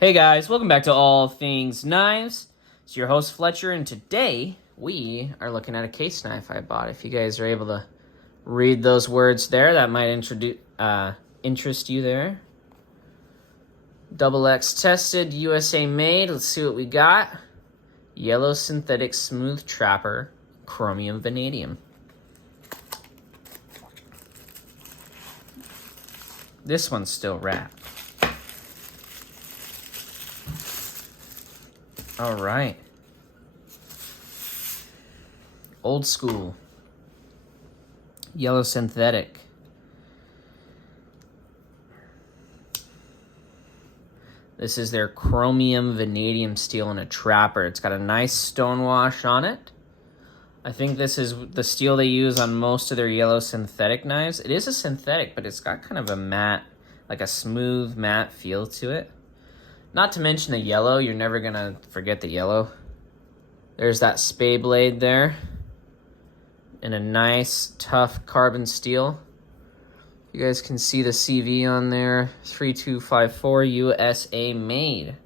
Hey guys, welcome back to All Things Knives. It's your host Fletcher, and today we are looking at a case knife I bought. If you guys are able to read those words there, that might interest you there. Double X tested, USA made. Let's see what we got. Yellow synthetic smooth trapper, chromium vanadium. This one's still wrapped. All right. Old school. Yellow synthetic. This is their chromium vanadium steel in a trapper. It's got a nice stonewash on it. I think this is the steel they use on most of their yellow synthetic knives. It is a synthetic, but it's got kind of a matte, like a smooth matte feel to it. Not to mention the yellow. You're never going to forget the yellow. There's that spay blade there. And a nice, tough carbon steel. You guys can see the CV on there. 3254 USA made.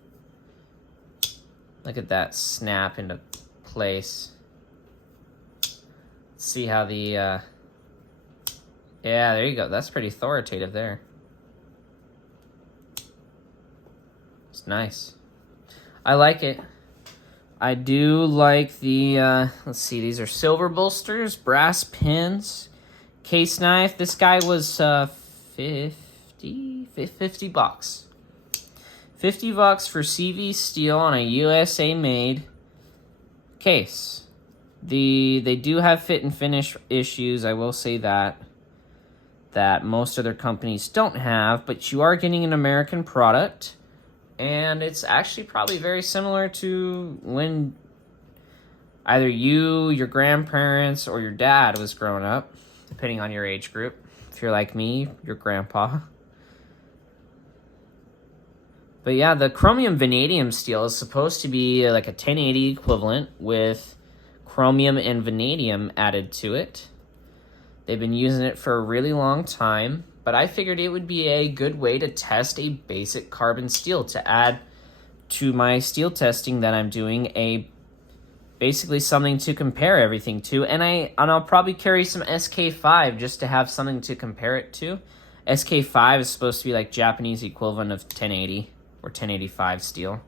Look at that snap into place. Let's see how the... Yeah, there you go. That's pretty authoritative there. It's nice. I like it. I do like the, let's see, these are silver bolsters, brass pins, case knife. This guy was 50 bucks. 50 bucks for CV steel on a USA made case. They do have fit and finish issues, I will say that most other companies don't have, but you are getting an American product. And it's actually probably very similar to when either you, your grandparents, or your dad was growing up, depending on your age group. If you're like me, your grandpa. But yeah, the chromium vanadium steel is supposed to be like a 1080 equivalent with chromium and vanadium added to it. They've been using it for a really long time. But I figured it would be a good way to test a basic carbon steel to add to my steel testing that I'm doing, basically something to compare everything to. And I'll probably carry some SK5 just to have something to compare it to. SK5 is supposed to be like Japanese equivalent of 1080 or 1085 steel.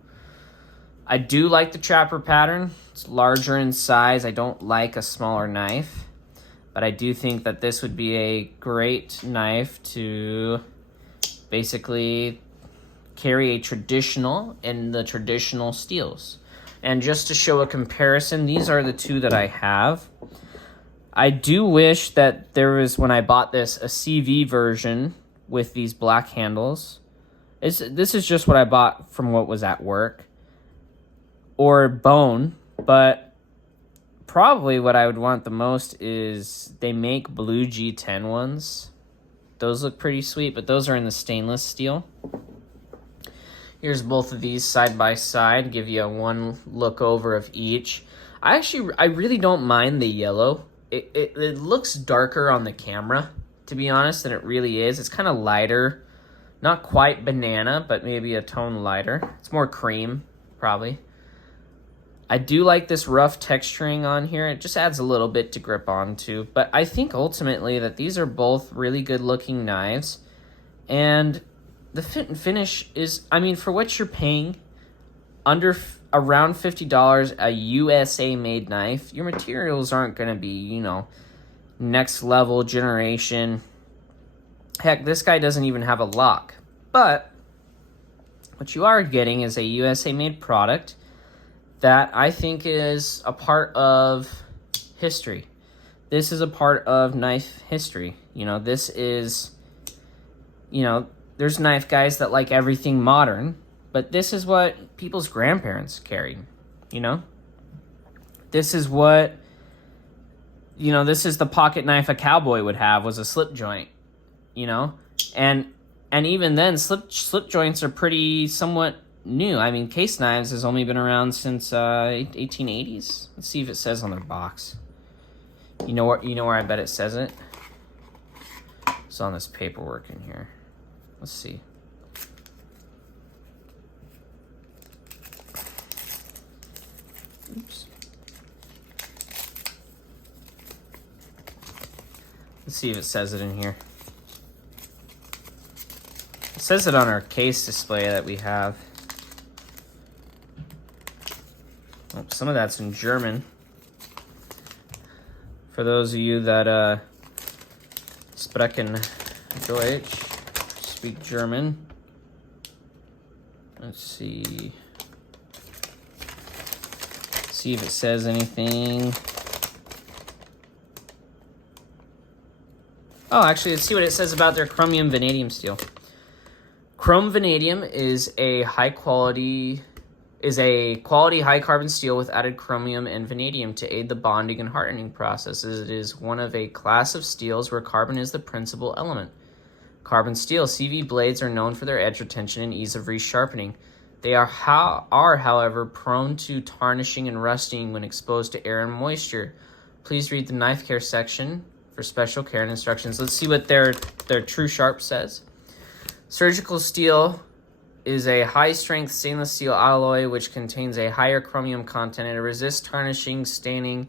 I do like the trapper pattern. It's larger in size. I don't like a smaller knife. But I do think that this would be a great knife to basically carry a traditional in the traditional steels. And just to show a comparison, these are the two that I have. I do wish that there was, when I bought this, a CV version with these black handles. This is just what I bought from what was at work. Or bone, but... probably what I would want the most is they make blue G10 ones. Those look pretty sweet, but those are in the stainless steel. Here's both of these side by side. Give you a one look over of each. I really don't mind the yellow. It looks darker on the camera, to be honest, than it really is. It's kind of lighter. Not quite banana, but maybe a tone lighter. It's more cream, probably. I do like this rough texturing on here. It just adds a little bit to grip onto. But I think ultimately that these are both really good looking knives. And the fit and finish is, I mean, for what you're paying, around $50 a USA made knife, your materials aren't going to be, next level generation. Heck, this guy doesn't even have a lock. But what you are getting is a USA made product that I think is a part of history. This is a part of knife history. This is, there's knife guys that like everything modern, but this is what people's grandparents carried, This is what, this is the pocket knife a cowboy would have, was a slip joint, And even then, slip joints are pretty somewhat new. I mean, case knives has only been around since 1880s. Let's see if it says on their box. You know where I bet it says it? It's on this paperwork in here. Let's see. Let's see if it says it in here. It says it on our case display that we have. Oh, some of that's in German. For those of you that sprechen Deutsch, speak German. Let's see. See if it says anything. Oh, actually, let's see what it says about their chromium vanadium steel. Chrome vanadium is a quality high carbon steel with added chromium and vanadium to aid the bonding and hardening processes. It is one of a class of steels where carbon is the principal element. Carbon steel CV blades are known for their edge retention and ease of resharpening. They are however prone to tarnishing and rusting when exposed to air and moisture. Please read the knife care section for special care and instructions. Let's see what their True Sharp says. Surgical steel is a high-strength stainless steel alloy which contains a higher chromium content. It resists tarnishing, staining,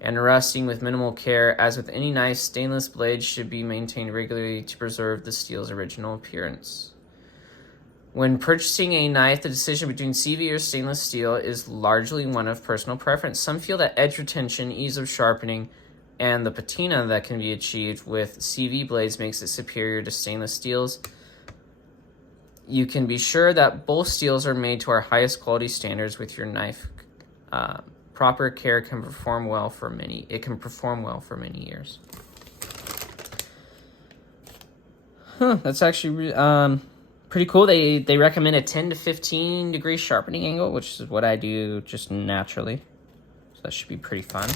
and rusting with minimal care. As with any knife, stainless blades should be maintained regularly to preserve the steel's original appearance. When purchasing a knife, the decision between CV or stainless steel is largely one of personal preference. Some feel that edge retention, ease of sharpening, and the patina that can be achieved with CV blades makes it superior to stainless steels. You can be sure that both steels are made to our highest quality standards with your knife. Proper care can perform well for many. It can perform well for many years. That's actually pretty cool. They recommend a 10 to 15 degree sharpening angle, which is what I do just naturally. So that should be pretty fun.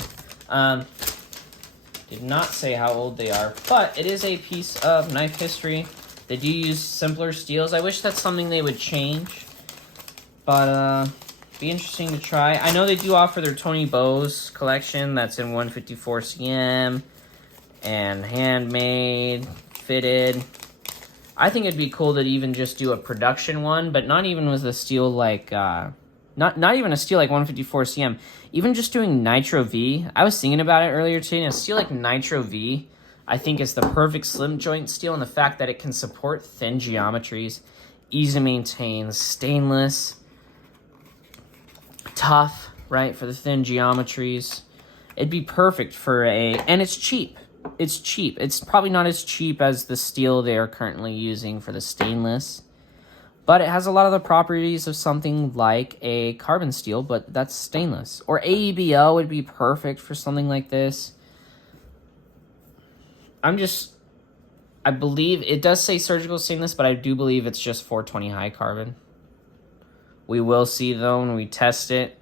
Did not say how old they are, but it is a piece of knife history. They do use simpler steels. I wish that's something they would change, but be interesting to try. I know they do offer their Tony Bose collection that's in 154 cm and handmade, fitted. I think it'd be cool to even just do a production one, but not even with a steel like not even a steel like 154 cm. Even just doing Nitro V. I was thinking about it earlier today, and a steel like Nitro V, I think is the perfect slim joint steel, and the fact that it can support thin geometries, easy to maintain, stainless, tough, right, for the thin geometries. It'd be perfect for and it's cheap. It's cheap. It's probably not as cheap as the steel they are currently using for the stainless, but it has a lot of the properties of something like a carbon steel, but that's stainless. Or AEBO would be perfect for something like this. I believe it does say surgical stainless, but I do believe it's just 420 high carbon. We will see though when we test it.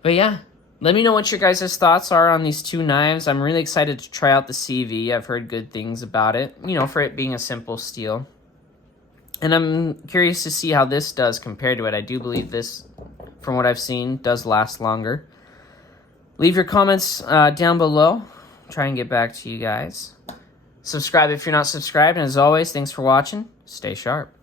But yeah, let me know what your guys' thoughts are on these two knives. I'm really excited to try out the CV. I've heard good things about it, for it being a simple steel. And I'm curious to see how this does compared to it. I do believe this, from what I've seen, does last longer. Leave your comments down below. Try and get back to you guys. Subscribe if you're not subscribed. And as always, thanks for watching. Stay sharp.